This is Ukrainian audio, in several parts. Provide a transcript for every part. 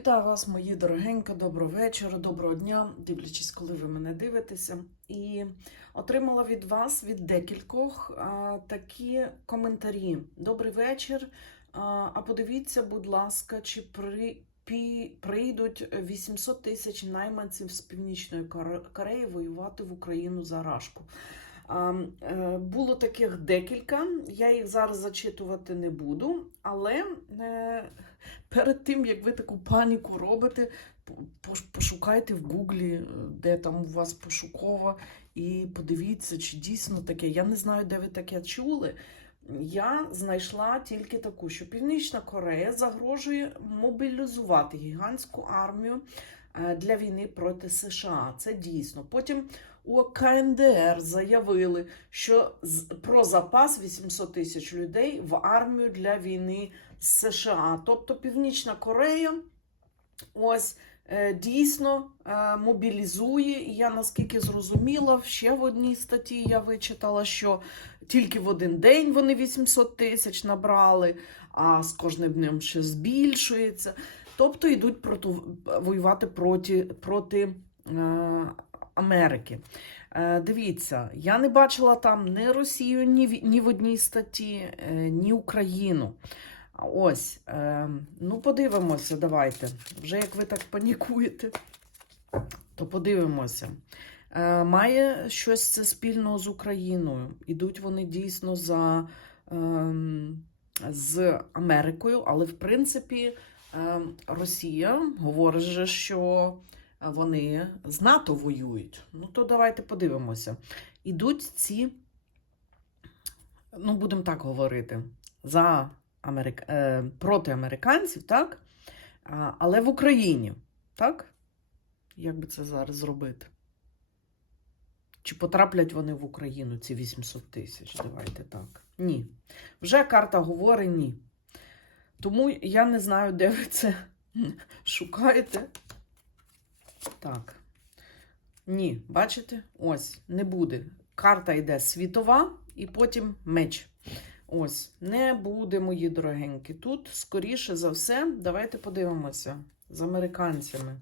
Вітаю вас, мої дорогенькі, доброго вечора, доброго дня, дивлячись, коли ви мене дивитеся. І отримала від вас, від декількох, а, такі коментарі. Добрий вечір. А, а подивіться, будь ласка, чи при, пі, прийдуть 800 тисяч найманців з Північної Коре- Кореї воювати в Україну за Рашку. Е, Було таких декілька. Я їх зараз зачитувати не буду, але е, перед тим, як ви таку паніку робите, пошукайте в Гуглі, е, де там у вас пошукова, і подивіться, чи дійсно таке. Я не знаю, де ви таке чули. Я знайшла тільки таку, що Північна Корея загрожує мобілізувати гігантську армію е, для війни проти США. Це дійсно. Потім у КНДР заявили, що про запас 800 тисяч людей в армію для війни з США. Тобто Північна Корея ось дійсно е, мобілізує. І я наскільки зрозуміла, ще в одній статті я вичитала, що тільки в один день вони 800 тисяч набрали, а з кожним днем ще збільшується. Тобто йдуть проти, воювати проти, проти е, Америки. Е, дивіться, я не бачила там ні Росію, ні, в- ні в одній статті, е, ні Україну. Ось, е, ну подивимося, давайте. Вже як ви так панікуєте, то подивимося. Е, має щось це спільного з Україною. Ідуть вони дійсно за, ем, з Америкою, але в принципі ем, Росія говорить, що вони з НАТО воюють. Ну, то давайте подивимося. Ідуть ці, ну, будемо так говорити, за Америк... е, проти американців, так? Але в Україні, так? Як би це зараз зробити? Чи потраплять вони в Україну, ці 800 тисяч? Давайте так. Ні. Вже карта говорить ні. Тому я не знаю, де ви це шукаєте. Так. Ні, бачите? Ось, не буде. Карта йде світова і потім меч. Ось, не буде, мої дорогенькі. Тут, скоріше за все, давайте подивимося з американцями.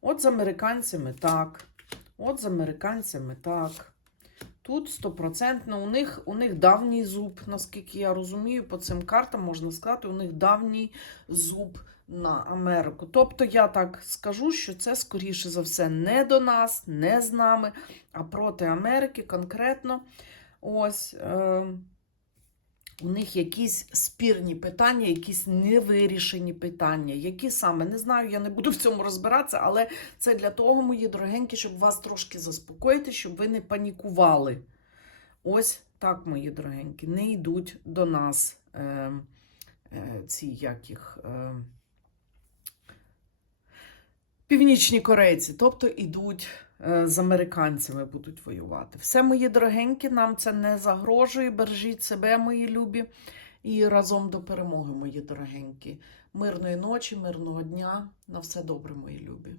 От з американцями так. От з американцями так. Тут стопроцентно у них, у них давній зуб, наскільки я розумію, по цим картам можна сказати, у них давній зуб на Америку. Тобто я так скажу, що це скоріше за все не до нас, не з нами, а проти Америки конкретно. Ось. Е- у них якісь спірні питання, якісь невирішені питання. Які саме не знаю, я не буду в цьому розбиратися, але це для того, мої дорогенькі, щоб вас трошки заспокоїти, щоб ви не панікували. Ось так, мої дорогенькі, не йдуть до нас е, е, ці як їх. Е, Північні корейці, тобто ідуть е, з американцями будуть воювати. Все, мої дорогенькі, нам це не загрожує. Бережіть себе, мої любі, і разом до перемоги, мої дорогенькі. Мирної ночі, мирного дня. На все добре, мої любі.